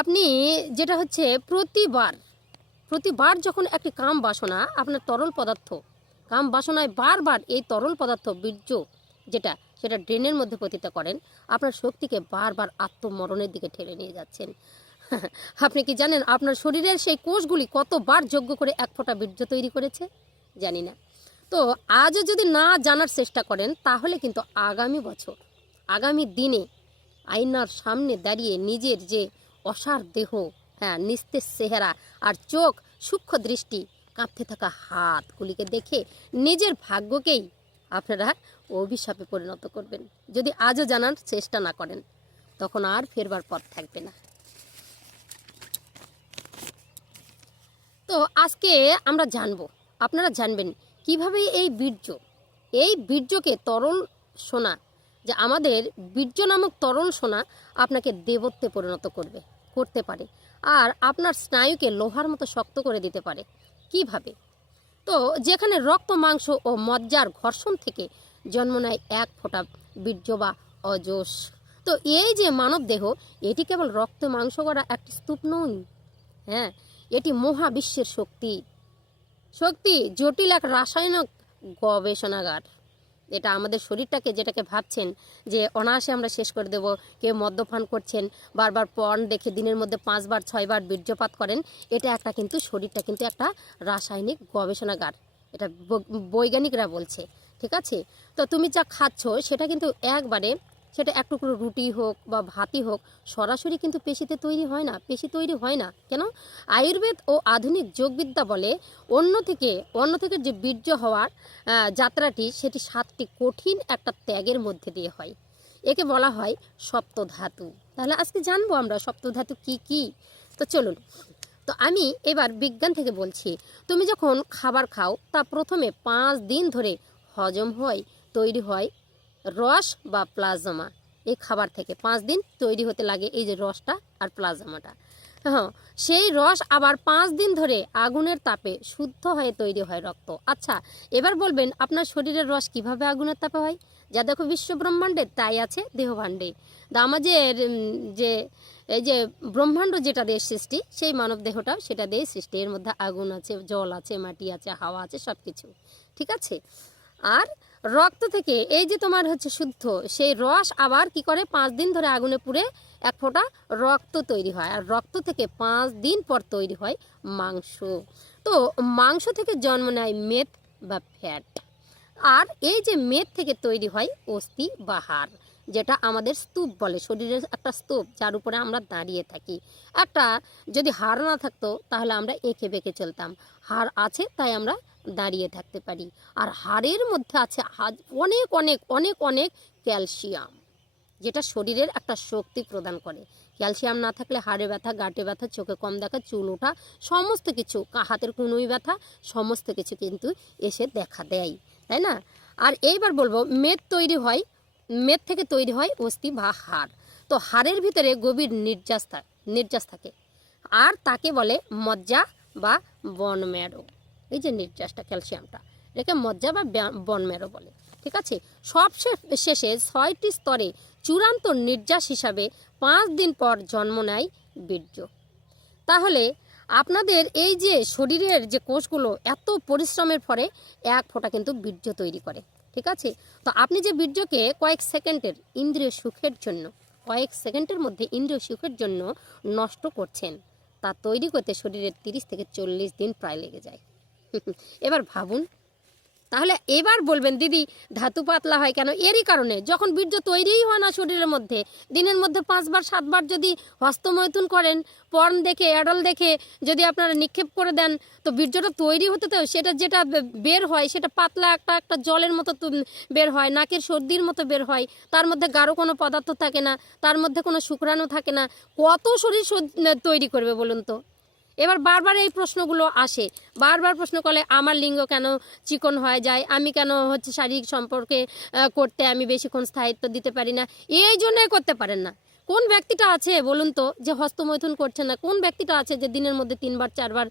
আপনি যেটা হচ্ছে প্রতিবার প্রতিবার যখন একটি কাম বাসনা, আপনার তরল পদার্থ, কাম বাসনায় বারবার এই তরল পদার্থ বীর্য যেটা, সেটা ড্রেনের মধ্যে পতিত করেন, আপনার শক্তিকে বারবার আত্মমরণের দিকে ঠেলে নিয়ে যাচ্ছেন। আপনি কি জানেন আপনার শরীরের সেই কোষগুলি কতবার যোগ্য করে এক ফোঁটা বীর্য তৈরি করেছে? জানি না। তো আজও যদি না জানার চেষ্টা করেন, তাহলে কিন্তু আগামী বছর, আগামী দিনে আয়নার সামনে দাঁড়িয়ে নিজের যে অসার দেহ হ্যাঁ নিস্তেজ চেহারা আর চোখ সূক্ষ্ম দৃষ্টি কাঁপতে থাকা হাতগুলিকে দেখে নিজের ভাগ্যকেই আপনারা অভিশাপে পরিণত করবেন। যদি আজও জানার চেষ্টা না করেন, তখন আর ফেরবার পথ থাকবে না। তো আজকে আমরা জানব, আপনারা জানবেন কীভাবে এই বীর্য, এই বীর্যকে তরল সোনা যে আমাদের বীর্য নামক তরল সোনা আপনাকে দেবত্বে পরিণত করবে, করতে পারে। আর আপনার স্নায়ুকে লোহার মতো শক্ত করে দিতে পারে। কীভাবে? তো যেখানে রক্ত, মাংস ও মজ্জার ঘর্ষণ থেকে জন্ম নেয় এক ফোঁটা বীর্য বা অজস তো এই যে মানব দেহ, এটি কেবল রক্ত, মাংস করা একটি স্তূপ নয়। হ্যাঁ এটি মহাবিশ্বের শক্তি। শক্তি, জটিল এক রাসায়নিক গবেষণাগার। এটা আমাদের শরীরটাকে যেটাকে ভাবছেন যে অনায়াসে আমরা শেষ করে দেব, কেউ মদ্যপান করছেন, বারবার পণ দেখে দিনের মধ্যে পাঁচবার, ছয়বার বীর্যপাত করেন, এটা একটা কিন্তু শরীরটা কিন্তু একটা রাসায়নিক গবেষণাগার। এটা বৈজ্ঞানিকরা বলছে, ঠিক আছে? তো তুমি যা খাচ্ছ সেটা কিন্তু একবারে সেটা এক টুকরো রুটি হোক বা ভাতই হোক, সরাসরি কিন্তু পেশিতে তৈরি হয় না, পেশি তৈরি হয় না। কেন? আয়ুর্বেদ ও আধুনিক যোগবিদ্যা বলে অন্য থেকে অন্য থেকে যে বীর্য হওয়ার যাত্রাটি সেটি সাতটি কঠিন একটা ত্যাগের মধ্যে দিয়ে হয়। একে বলা হয় সপ্তধাতু। তাহলে আজকে জানব আমরা সপ্তধাতু কি কি? তো চলুন। তো আমি এবার বিজ্ঞান থেকে বলছি, তুমি যখন খাবার খাও, তা প্রথমে পাঁচ দিন ধরে হজম হয়, তৈরি হয় রস বা প্লাজমা। এই খাবার থেকে পাঁচ দিন তৈরি হতে লাগে এই যে রসটা আর প্লাজমাটা। হ্যাঁ সেই রস আবার পাঁচ দিন ধরে আগুনের তাপে শুদ্ধ হয়ে তৈরি হয় রক্ত। আচ্ছা এবার বলবেন আপনার শরীরের রস কীভাবে আগুনের তাপে হয়? যা দেখো বিশ্ব ব্রহ্মাণ্ডে তাই আছে দেহভাণ্ডে। দা আমাদের যে, এই যে ব্রহ্মাণ্ড যেটা দিয়ে সৃষ্টি, সেই মানব দেহটাও সেটা দিয়ে সৃষ্টি। এর মধ্যে আগুন আছে, জল আছে, মাটি আছে, হাওয়া আছে সব কিছু ঠিক আছে? আর রক্ত থেকে এই যে তোমার হচ্ছে শুদ্ধ, সেই রস আবার কি করে? পাঁচ দিন ধরে আগুনে পুড়ে এক ফোঁটা রক্ত তৈরি হয়। আর রক্ত থেকে পাঁচ দিন পর তৈরি হয় মাংস। তো মাংস থেকে জন্ম নেয় মেদ বা ফ্যাট। আর এই যে মেদ থেকে তৈরি হয় অস্থি বা হাড়। যেটা আমাদের স্তূপ বলে, শরীরের একটা স্তূপ যার উপরে আমরা দাঁড়িয়ে থাকি। একটা যদি হাড় না থাকতো তাহলে আমরা এঁকে বেঁকে চলতাম। হাড় আছে তাই আমরা দাঁড়িয়ে থাকতে পারি। আর হাড়ের মধ্যে আছে অনেক অনেক অনেক অনেক ক্যালসিয়াম, যেটা শরীরের একটা শক্তি প্রদান করে। ক্যালসিয়াম না থাকলে হাড়ে ব্যথা, গাঁটে ব্যথা, চোখে কম দেখা, চুল ওঠা, সমস্ত কিছু হাতের কুনুই ব্যথা, সমস্ত কিছু কিন্তু এসে দেখা দেয়, তাই না? আর এইবার বলব, মেদ তৈরি হয় মেদ থেকে তৈরি হয় অস্থি বা হাড়। তো হাড়ের ভিতরে গভীর নির্যাস থাকে নির্যাস থাকে। আর তাকে বলে মজ্জা বা বনম্যারো এই যে নির্যাসটা, ক্যালসিয়ামটা, এটাকে মজ্জা বা বনম্যারো বলে। ঠিক আছে? সব শেষে ছয়টি স্তরে চূড়ান্ত নির্যাস হিসাবে পাঁচ দিন পর জন্ম নেয় বীর্য। তাহলে আপনাদের এই যে শরীরের যে কোষগুলো, এত পরিশ্রমের ফলে এক ফোঁটা কিন্তু বীর্য তৈরি করে। ঠিক আছে? তো আপনি যে বীর্যকে কয়েক সেকেন্ডের ইন্দ্রিয় সুখের জন্য, কয়েক সেকেন্ডের মধ্যে ইন্দ্রিয় সুখের জন্য নষ্ট করছেন, তা তৈরি করতে শরীরের তিরিশ থেকে চল্লিশ দিন প্রায় লেগে যায়। এবার ভাবুন তাহলে এবার বলবেন, দিদি, ধাতু পাতলা হয় কেন? এরই কারণে, যখন বীর্য তৈরিই হয় না শরীরের মধ্যে, দিনের মধ্যে পাঁচবার, সাতবার যদি হস্তমৈথুন করেন, পর্ন দেখে, অ্যাডল দেখে যদি আপনারা নিক্ষেপ করে দেন, তো বীর্যটা তৈরি হতে তো সেটা যেটা বের হয়, সেটা পাতলা একটা একটা জলের মতো বের হয়, নাকের সর্দির মতো বের হয়, তার মধ্যে গাঢ় কোনো পদার্থ থাকে না, তার মধ্যে কোনো শুক্রাণু থাকে না, কত শরীর তৈরি করবে বলুন তো? এবার বারবার এই প্রশ্নগুলো আসে। বারবার প্রশ্ন করলে, আমার লিঙ্গ কেন চিকন হয়ে যায়? আমি কেন হচ্ছে শারীরিক সম্পর্কে করতে আমি বেশিক্ষণ স্থায়িত্ব দিতে পারি না? এই জন্যই করতে পারেন না। কোন ব্যক্তিটা আছে, বলুন তো, যে হস্তমৈথুন করছে না? কোন ব্যক্তিটা আছে যে দিনের মধ্যে তিনবার, চারবার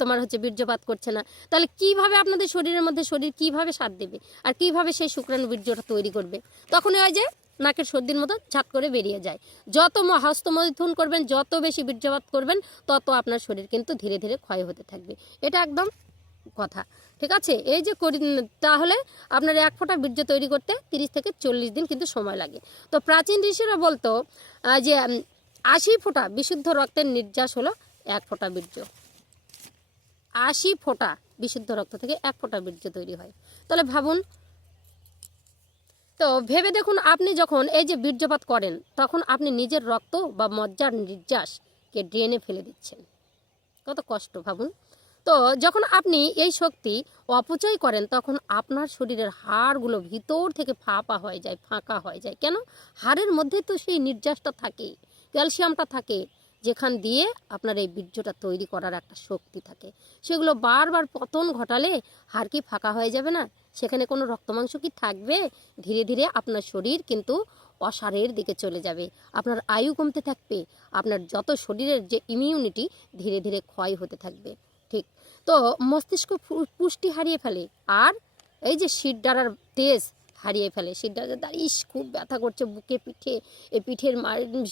তোমার হচ্ছে বীর্যপাত করছে না? তাহলে কীভাবে আপনাদের শরীরের মধ্যে শরীর কীভাবে সাথ দেবে? আর কীভাবে সেই শুক্রাণু বীর্যটা তৈরি করবে? তখন ওই যে নাকের সর্দির মতো ঝাট করে বেরিয়ে যায়। যত হস্তমৈথুন করবেন, যত বেশি বীর্যপাত করবেন, তত আপনার শরীর কিন্তু ধীরে ধীরে ক্ষয় হতে থাকবে। এটা একদম কথা। ঠিক আছে? এই যে করি, তাহলে আপনার এক ফোঁটা বীর্য তৈরি করতে তিরিশ থেকে চল্লিশ দিন কিন্তু সময় লাগে। তো প্রাচীন ঋষিরা বলতো যে আশি ফোঁটা বিশুদ্ধ রক্তের নির্যাস হলো এক ফোঁটা বীর্য। আশি ফোঁটা বিশুদ্ধ রক্ত থেকে এক ফোঁটা বীর্য তৈরি হয়। তাহলে ভাবুন তো ভেবে দেখুন, আপনি যখন এই যে বীর্যপাত করেন, তখন আপনি নিজের রক্ত বা মজ্জার নির্যাসকে ড্রেনে ফেলে দিচ্ছেন। কত কষ্ট ভাবুন। তো যখন আপনি এই শক্তি অপচয় করেন, তখন আপনার শরীরের হাড়গুলো ভিতর থেকে ফাঁপা হয়ে যায়, ফাঁকা হয়ে যায়। কেন? হাড়ের মধ্যে তো সেই নির্যাসটা থাকে ক্যালসিয়ামটা থাকে যেখান দিয়ে আপনার এই বীর্যটা তৈরি করার একটা শক্তি থাকে। সেগুলো বারবার পতন ঘটালে হাড় কি ফাঁকা হয়ে যাবে না? সেখানে কোনো রক্তমাংস কি থাকবে? ধীরে ধীরে আপনার শরীর কিন্তু অসারের দিকে চলে যাবে। আপনার আয়ু কমতে থাকবে। আপনার যত শরীরের যে ইমিউনিটি ধীরে ধীরে ক্ষয় হতে থাকবে। ঠিক। তো মস্তিষ্ক পুষ্টি হারিয়ে ফেলে। আর এই যে শিরডারার তেজ হারিয়ে ফেলে। শিরডারা ইস, খুব ব্যথা করছে বুকে পিঠে। এই পিঠের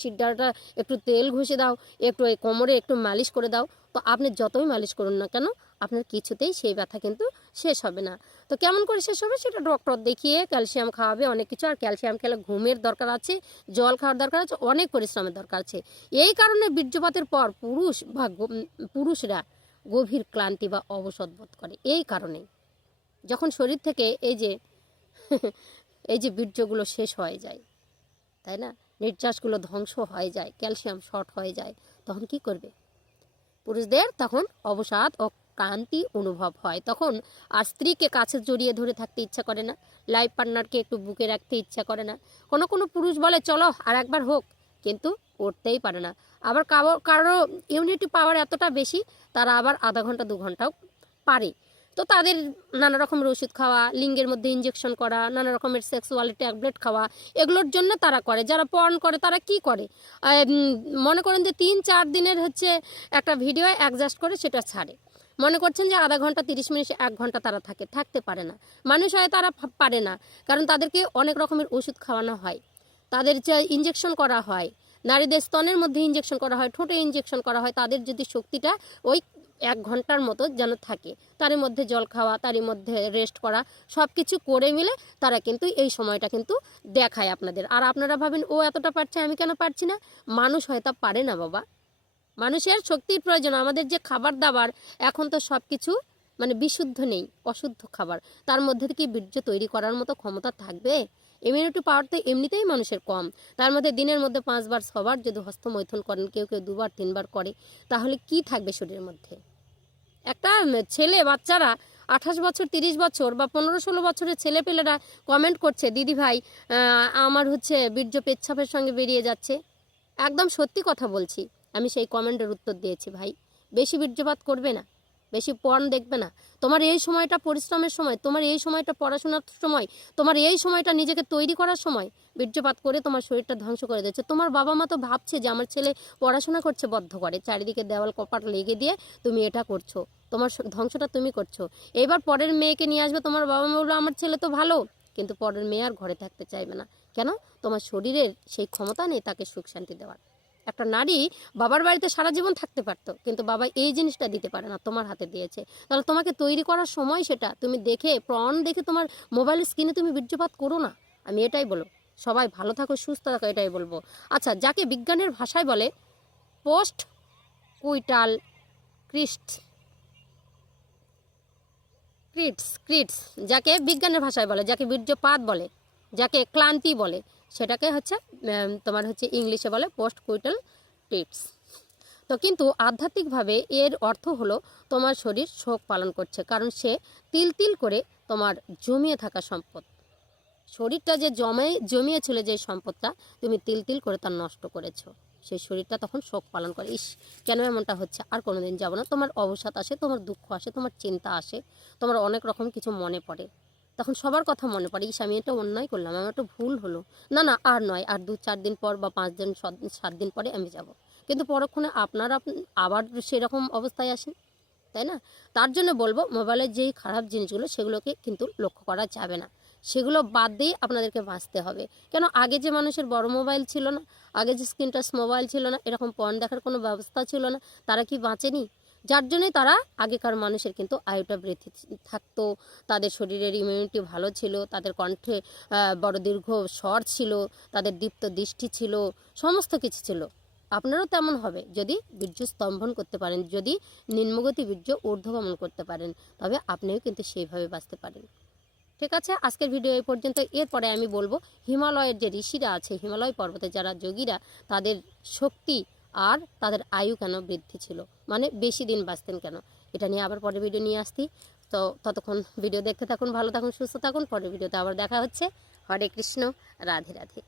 শিরডারাটা একটু তেল ঘষে দাও, একটু এই কোমরে একটু মালিশ করে দাও। তো আপনি যতই মালিশ করুন না কেন, আপনার কিছুতেই সেই ব্যথা কিন্তু শেষ হবে না। তো কেমন করে শেষ হবে সেটা ডক্টর দেখিয়ে ক্যালসিয়াম খাওয়াবে, অনেক কিছু। আর ক্যালসিয়াম খেলে ঘুমের দরকার আছে, জল খাওয়ার দরকার আছে, অনেক পরিশ্রমের দরকার আছে। এই কারণে বীর্যপাতের পর পুরুষ বা পুরুষরা গভীর ক্লান্তি বা অবসাদ বোধ করে। এই কারণেই। যখন শরীর থেকে এই যে এই যে বীর্যগুলো শেষ হয়ে যায়, তাই না? নির্যাসগুলো ধ্বংস হয়ে যায়, ক্যালসিয়াম শর্ট হয়ে যায়, তখন কি করবে? পুরুষদের তখন অবসাদ ও ক্লান্তি অনুভব হয়। তখন আর স্ত্রীকে কাছে জড়িয়ে ধরে থাকতে ইচ্ছা করে না, লাইফ পার্টনারকে একটু বুকে রাখতে ইচ্ছা করে না। কোনো কোনো পুরুষ বলে, চলো আর একবার হোক। কিন্তু করতেই পারে না। আবার কারও কারও ইউনিটি পাওয়ার এতটা বেশি, তারা আবার আধা ঘণ্টা, দু ঘন্টাও পারে। তো তাদের নানা রকমের ওষুধ খাওয়া, লিঙ্গের মধ্যে ইঞ্জেকশন করা, নানা রকমের সেক্সুয়ালি ট্যাবলেট খাওয়া, এগুলোর জন্য তারা করে। যারা পর্ন করে, তারা কি করে? মনে করেন যে তিন চার দিনের হচ্ছে একটা ভিডিও অ্যাডজাস্ট করে সেটা ছাড়ে। মনে করছেন যে আধা ঘণ্টা, তিরিশ মিনিট এক ঘণ্টা তারা থাকে, থাকতে পারে না। মানুষ হয় তারা পারে না, কারণ তাদেরকে অনেক রকমের ওষুধ খাওয়ানো হয়। তাদের যে ইঞ্জেকশন করা হয়, নারীদের স্তনের মধ্যে ইঞ্জেকশন করা হয়, ঠোঁটে ইঞ্জেকশন করা হয়, তাদের যদি শক্তিটা ওই এক ঘণ্টার মতো যেন থাকে। তার মধ্যে জল খাওয়া, তারই মধ্যে রেস্ট করা সব কিছু করে মিলে তারা কিন্তু এই সময়টা কিন্তু দেখায় আপনাদের। আর আপনারা ভাবেন, ও এতটা পারছে, আমি কেন পারছি না? মানুষ হয়তো পারে না বাবা। মানুষের শক্তির প্রয়োজন। আমাদের যে খাবার দাবার, এখন তো সব কিছু মানে বিশুদ্ধ নেই, অশুদ্ধ খাবার। তার মধ্যে থেকে বীর্য তৈরি করার মতো ক্ষমতা থাকবে? ইমিউনিটি পাওয়ার তো এমনিতেই মানুষের কম। তার মধ্যে দিনের মধ্যে পাঁচবার, ছবার যদি হস্তমৈথুন করেন, কেউ কেউ দুবার, তিনবার করে, তাহলে কি থাকবে শরীরের মধ্যে? একটা ছেলে বাচ্চারা আঠাশ বছর, তিরিশ বছর বা পনেরো ষোলো বছরের ছেলেপেলেরা কমেন্ট করছে, দিদি ভাই আমার হচ্ছে বীর্য পেচ্ছাপের সঙ্গে বেরিয়ে যাচ্ছে। একদম সত্যি কথা বলছি। আমি সেই কমেন্টের উত্তর দিয়েছি, ভাই, বেশি বীর্যপাত করবে না, বেশি পর্ন দেখবে না। তোমার এই সময়টা পরিশ্রমের সময়, তোমার এই সময়টা পড়াশোনার সময়, তোমার এই সময়টা নিজেকে তৈরি করার সময় বীর্যপাত করে তোমার শরীরটা ধ্বংস করে দিচ্ছে তোমার বাবা মা তো ভাবছে যে আমার ছেলে পড়াশোনা করছে, বদ্ধ করে। চারিদিকে দেওয়াল কপাট লেগে দিয়ে তুমি এটা করছ। তোমার ধ্বংসটা তুমি করছ। এবার পরের মেয়েকে নিয়ে আসবে তোমার বাবা মা বলল আমার ছেলে তো ভালো। কিন্তু পরের মেয়ে আর ঘরে থাকতে চাইবে না। কেন? তোমার শরীরের সেই ক্ষমতা নেই তাকে সুখ শান্তি দেওয়ার। একটা নারী বাবার বাড়িতে সারা জীবন থাকতে পারতো, কিন্তু বাবা এই জিনিসটা দিতে পারে না, তোমার হাতে দিয়েছে। তাহলে তোমাকে তৈরি করার সময় সেটা, তুমি দেখে, প্রণ দেখে তোমার মোবাইল স্ক্রিনে তুমি বীর্যপাত করো না। আমি এটাই বলো সবাই ভালো থাকো, সুস্থ থাকো, এটাই বলব। আচ্ছা যাকে বিজ্ঞানের ভাষায় বলে, পোস্ট কুইটাল ক্রিস্ট। ক্রিটস ক্রিটস যাকে বিজ্ঞানের ভাষায় বলে, যাকে বীর্যপাত বলে, যাকে ক্লান্তি বলে, সেটাকে হচ্ছে তোমার হচ্ছে ইংলিশে বলে পোস্ট কুইটাল টিপস তো কিন্তু আধ্যাত্মিকভাবে এর অর্থ হলো তোমার শরীর শোক পালন করছে, কারণ সে তিল তিল করে তোমার জমিয়ে থাকা সম্পদ। শরীরটা যে জমে, জমিয়েছিল যে সম্পদটা, তুমি তিল তিল করে তার নষ্ট করেছ। সেই শরীরটা তখন শোক পালন করে। ইস, কেন এমনটা হচ্ছে? আর কোনো দিন যাব না। তোমার অবসাদ আসে, তোমার দুঃখ আসে, তোমার চিন্তা আসে, তোমার অনেক রকম কিছু মনে পড়ে। তখন সবার কথা মনে পড়ে, ইস, আমি এটা অন্যায় করলাম, আমার একটা ভুল হলো। না না, আর নয়, আর দু চার দিন পর বা পাঁচ দিন, সাত- দিন পরে আমি যাব। কিন্তু পরক্ষণে আপনারা আবার সেরকম অবস্থায় আসেন তাই না? তার জন্য বলব মোবাইলের যেই খারাপ জিনিসগুলো, সেগুলোকে কিন্তু লক্ষ্য করা যাবে না। সেগুলো বাদ দিয়ে আপনাদেরকে বাঁচতে হবে। কেন? আগে যে মানুষের বড় মোবাইল ছিল না, আগে যে স্ক্রিন টাচ মোবাইল ছিল না, এরকম পণ দেখার কোনো ব্যবস্থা ছিল না, তারা কি বাঁচেনি? যার জন্যই তারা আগেকার মানুষের কিন্তু আয়ুটা বৃদ্ধি থাকতো, তাদের শরীরের ইমিউনিটি ভালো ছিল, তাদের কণ্ঠে বড় দীর্ঘ স্বর ছিল, তাদের দীপ্ত দৃষ্টি ছিল, সমস্ত কিছু ছিল। আপনারও তেমন হবে, যদি বীর্য স্তম্ভন করতে পারেন, যদি নিম্নগতি বীর্য ঊর্ধ্বগমন করতে পারেন, তবে আপনিও কিন্তু সেইভাবে বাঁচতে পারেন। ঠিক আছে? আজকের ভিডিও এই পর্যন্ত। এরপরে আমি বলব, হিমালয়ের যে ঋষিরা আছে, হিমালয় পর্বতে যারা যোগীরা, তাদের শক্তি আর তাদের আয়ু কেন বৃদ্ধি ছিল? মানে বেশি দিন বাঁচতেন কেন? এটা নিয়ে আবার পরের ভিডিও নিয়ে আসতি তো ততক্ষণ ভিডিও দেখতে থাকুন, ভালো থাকুন, সুস্থ থাকুন। পরের ভিডিওতে আবার দেখা হচ্ছে। হরে কৃষ্ণ, রাধে রাধে।